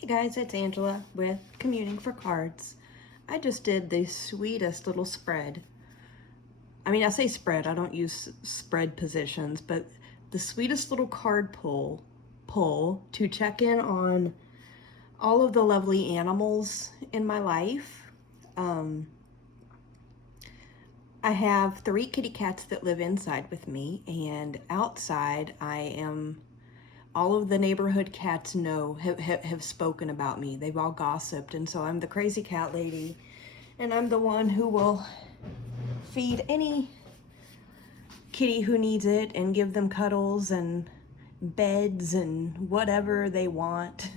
Hey guys, it's Angela with Communing for Cards. I just did the sweetest little spread. I mean, I say spread, I don't use spread positions, but the sweetest little card pull to check in on all of the lovely animals in my life. I have 3 kitty cats that live inside with me, and outside all of the neighborhood cats have spoken about me. They've all gossiped, and so I'm the crazy cat lady, and I'm the one who will feed any kitty who needs it and give them cuddles and beds and whatever they want.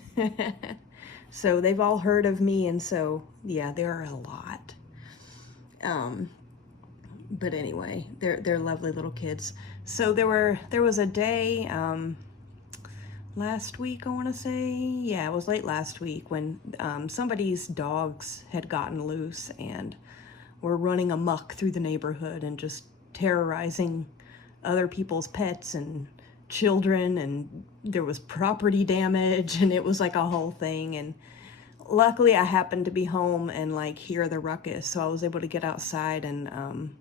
So they've all heard of me, and so yeah, there are a lot. But anyway, they're lovely little kids. So there was a day last week, I want to say, yeah, it was late last week when somebody's dogs had gotten loose and were running amok through the neighborhood and just terrorizing other people's pets and children, and there was property damage, and it was like a whole thing. And luckily I happened to be home and like hear the ruckus, so I was able to get outside and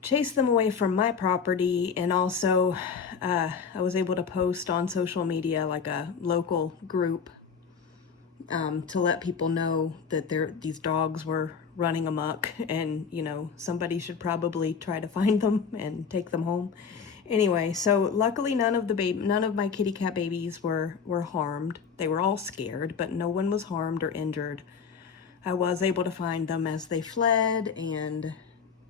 chase them away from my property. And also I was able to post on social media, like a local group, to let people know that these dogs were running amok, and somebody should probably try to find them and take them home. Anyway, so luckily none of my kitty cat babies were harmed. They were all scared, but no one was harmed or injured. I was able to find them as they fled, and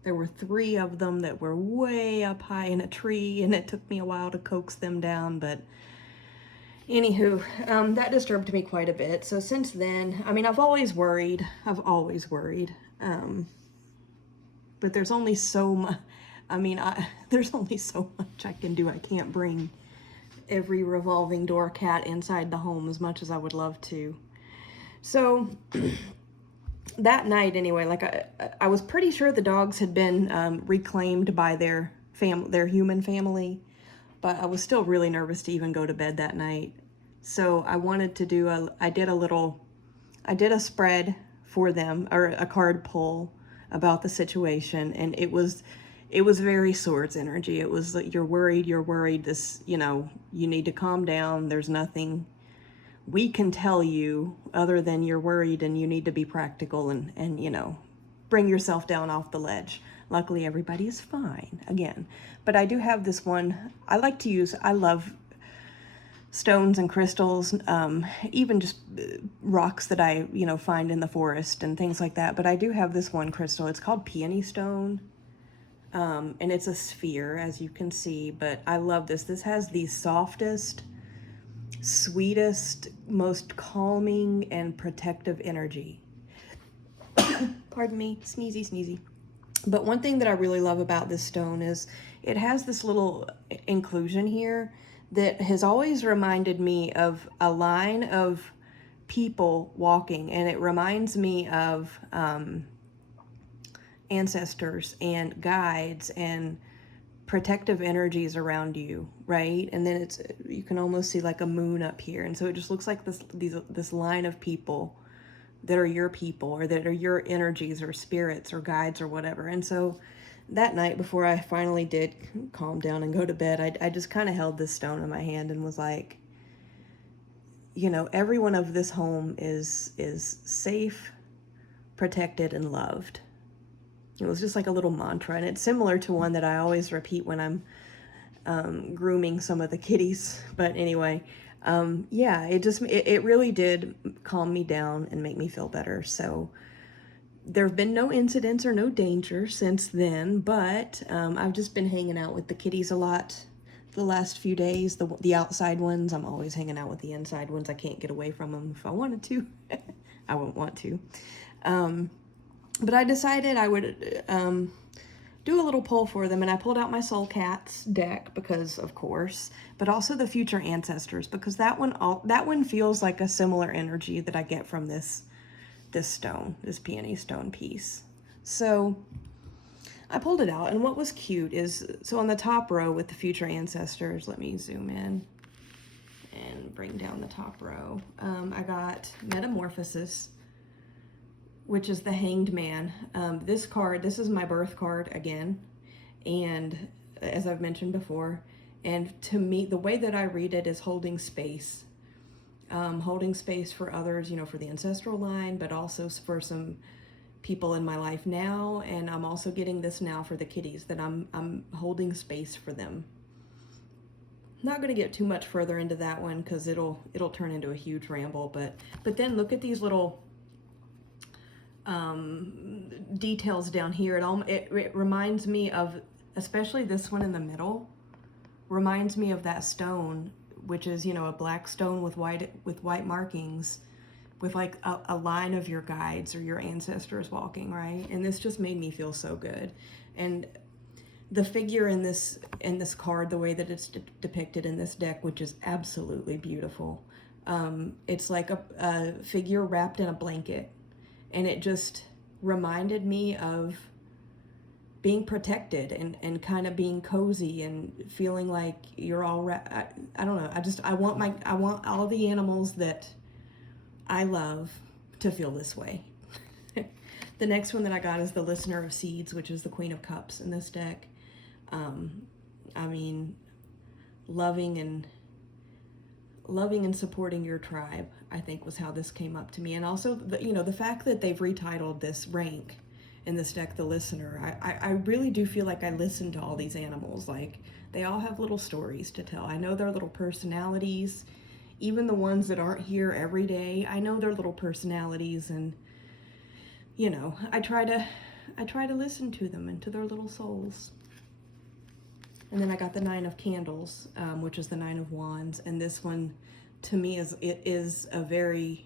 there were 3 of them that were way up high in a tree, and it took me a while to coax them down, but anywho, that disturbed me quite a bit. So since then, I mean, I've always worried, but there's only so much, there's only so much I can do. I can't bring every revolving door cat inside the home as much as I would love to. So that night anyway, like I was pretty sure the dogs had been reclaimed by their human family, but I was still really nervous to even go to bed that night. So I wanted to I did a spread for them, or a card pull about the situation, and it was very swords energy. It was like, you're worried, this, you need to calm down. There's nothing we can tell you other than you're worried, and you need to be practical and bring yourself down off the ledge. Luckily everybody is fine again. But I do have this one I love stones and crystals, even just rocks that I find in the forest and things like that. But I do have this one crystal. It's called peony stone, and it's a sphere, as you can see. But I love this. This has the softest, sweetest, most calming and protective energy. Pardon me, sneezy. But one thing that I really love about this stone is it has this little inclusion here that has always reminded me of a line of people walking, and it reminds me of ancestors and guides and protective energies around you, right? And then you can almost see like a moon up here, and so it just looks like this line of people that are your people, or that are your energies or spirits or guides or whatever. And so that night, before I finally did calm down and go to bed, I just kind of held this stone in my hand and was like, everyone of this home is safe, protected, and loved. It was just like a little mantra, and it's similar to one that I always repeat when I'm grooming some of the kitties. But anyway, yeah, it really did calm me down and make me feel better. So there have been no incidents or no danger since then, but I've just been hanging out with the kitties a lot the last few days. The outside ones, I'm always hanging out with the inside ones. I can't get away from them if I wanted to. I won't want to. But I decided I would do a little pull for them, and I pulled out my Soul Cats deck because, of course, but also the Future Ancestors, because that one feels like a similar energy that I get from this stone, this peony stone piece. So I pulled it out, and what was cute is, so on the top row with the Future Ancestors, let me zoom in and bring down the top row. I got Metamorphosis, which is the Hanged Man. This card, this is my birth card again, and as I've mentioned before, and to me, the way that I read it is holding space. Holding space for others, you know, for the ancestral line, but also for some people in my life now, and I'm also getting this now for the kitties, that I'm holding space for them. Not going to get too much further into that one because it'll turn into a huge ramble, but then look at these little details down here. It reminds me of, especially this one in the middle, reminds me of that stone, which is, you know, a black stone with white markings, with like a line of your guides or your ancestors walking, right? And this just made me feel so good. And the figure in this card, the way that it's depicted in this deck, which is absolutely beautiful, it's like a figure wrapped in a blanket, and it just reminded me of being protected and kind of being cozy and feeling like you're all I don't know. I want all the animals that I love to feel this way. The next one that I got is the Listener of Seeds, which is the Queen of Cups in this deck. I mean, loving and supporting your tribe, I think, was how this came up to me. And also, the fact that they've retitled this rank in this deck, the Listener, I really do feel like I listen to all these animals. Like, they all have little stories to tell. I know their little personalities, even the ones that aren't here every day. I know their little personalities, and you know, I try to listen to them and to their little souls. And then I got the Nine of Candles, which is the Nine of Wands, and this one, to me, is a very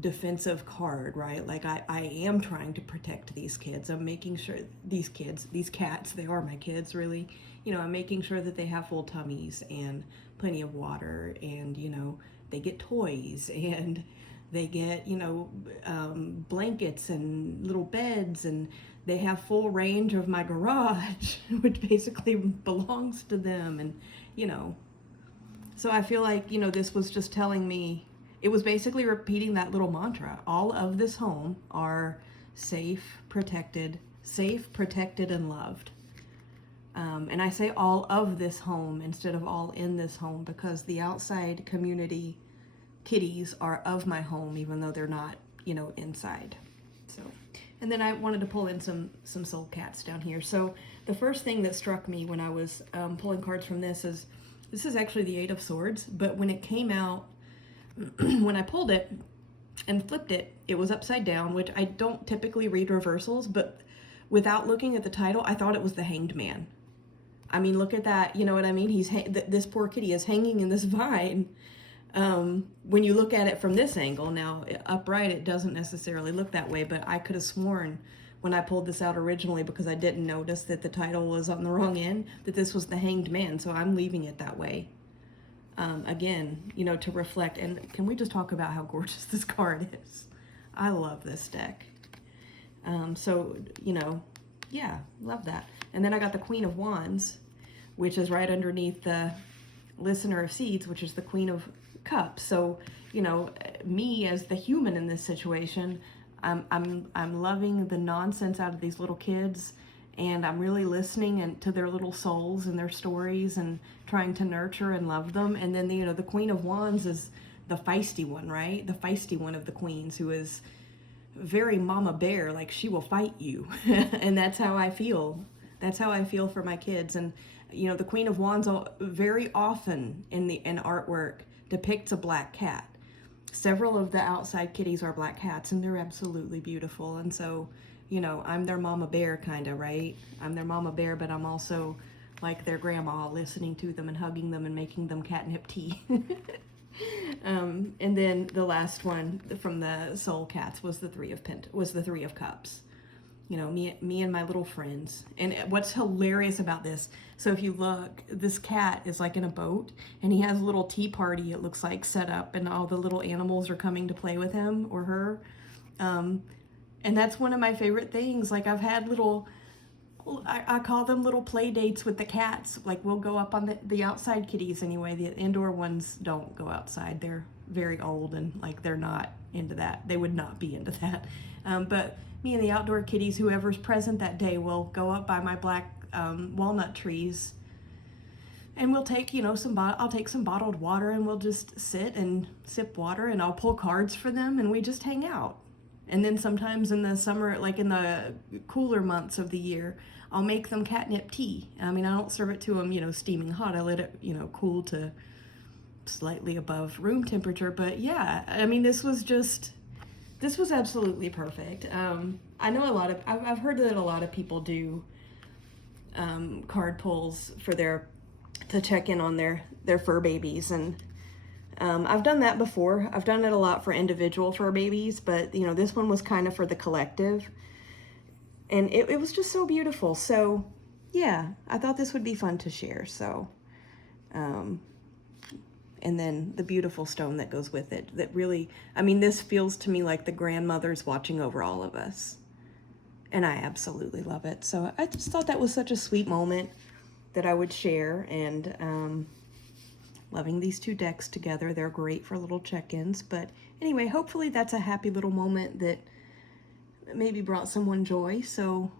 defensive card, right? Like, I am trying to protect these kids. I'm making sure these cats, they are my kids, really. You know, I'm making sure that they have full tummies and plenty of water, and, you know, they get toys, and they get, you know, blankets and little beds, and they have full range of my garage, which basically belongs to them. And, you know, so I feel like, you know, this was just telling me, it was basically repeating that little mantra. All of this home are safe, protected, and loved. And I say all of this home instead of all in this home, because the outside community kitties are of my home, even though they're not, you know, inside. So, and then I wanted to pull in some soul cats down here. So the first thing that struck me when I was pulling cards from this is actually the Eight of Swords, but when it came out, when I pulled it and flipped it, it was upside down, which I don't typically read reversals, but without looking at the title, I thought it was the Hanged Man. I mean, look at that, you know what I mean? This poor kitty is hanging in this vine. When you look at it from this angle, now upright, it doesn't necessarily look that way, but I could have sworn when I pulled this out originally, because I didn't notice that the title was on the wrong end, that this was the Hanged Man, so I'm leaving it that way. Again, you know, to reflect. And can we just talk about how gorgeous this card is? I love this deck. So, you know, yeah, love that. And then I got the Queen of Wands, which is right underneath the Listener of Seeds, which is the Queen of Cups. So, you know, me as the human in this situation, I'm loving the nonsense out of these little kids, and I'm really listening to their little souls and their stories, and trying to nurture and love them. And then, you know, the Queen of Wands is the feisty one, right? The feisty one of the queens, who is very mama bear, like she will fight you. And that's how I feel. That's how I feel for my kids. And, you know, the Queen of Wands very often in artwork depicts a black cat. Several of the outside kitties are black cats, and they're absolutely beautiful. And so, you know, I'm their mama bear, kind of, right? I'm their mama bear, but I'm also like their grandma, listening to them and hugging them and making them catnip tea. And then the last one from the soul cats was the Three of Cups. You know, me and my little friends. And what's hilarious about this, so if you look, this cat is like in a boat, and he has a little tea party, it looks like, set up, and all the little animals are coming to play with him or her. And that's one of my favorite things. Like, I've had little I call them little play dates with the cats. Like we'll go up on the outside kitties anyway. The indoor ones don't go outside. They're very old and like they're not into that. They would not be into that. But me and the outdoor kitties, whoever's present that day, will go up by my black walnut trees, and we'll take, you know, I'll take some bottled water and we'll just sit and sip water, and I'll pull cards for them and we just hang out. And then sometimes in the summer, like in the cooler months of the year, I'll make them catnip tea. I mean, I don't serve it to them, you know, steaming hot. I let it, you know, cool to slightly above room temperature. But yeah, I mean, this was absolutely perfect. I know I've heard that a lot of people do card pulls for to check in on their fur babies, and I've done that before. I've done it a lot for individual fur babies, but you know, this one was kind of for the collective, and it was just so beautiful. So yeah, I thought this would be fun to share. So and then the beautiful stone that goes with it, that really, I mean, this feels to me like the grandmother's watching over all of us, and I absolutely love it. So I just thought that was such a sweet moment that I would share. And loving these two decks together. They're great for little check-ins. But anyway, hopefully that's a happy little moment that maybe brought someone joy. So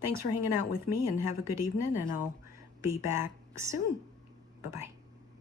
thanks for hanging out with me, and have a good evening, and I'll be back soon. Bye-bye.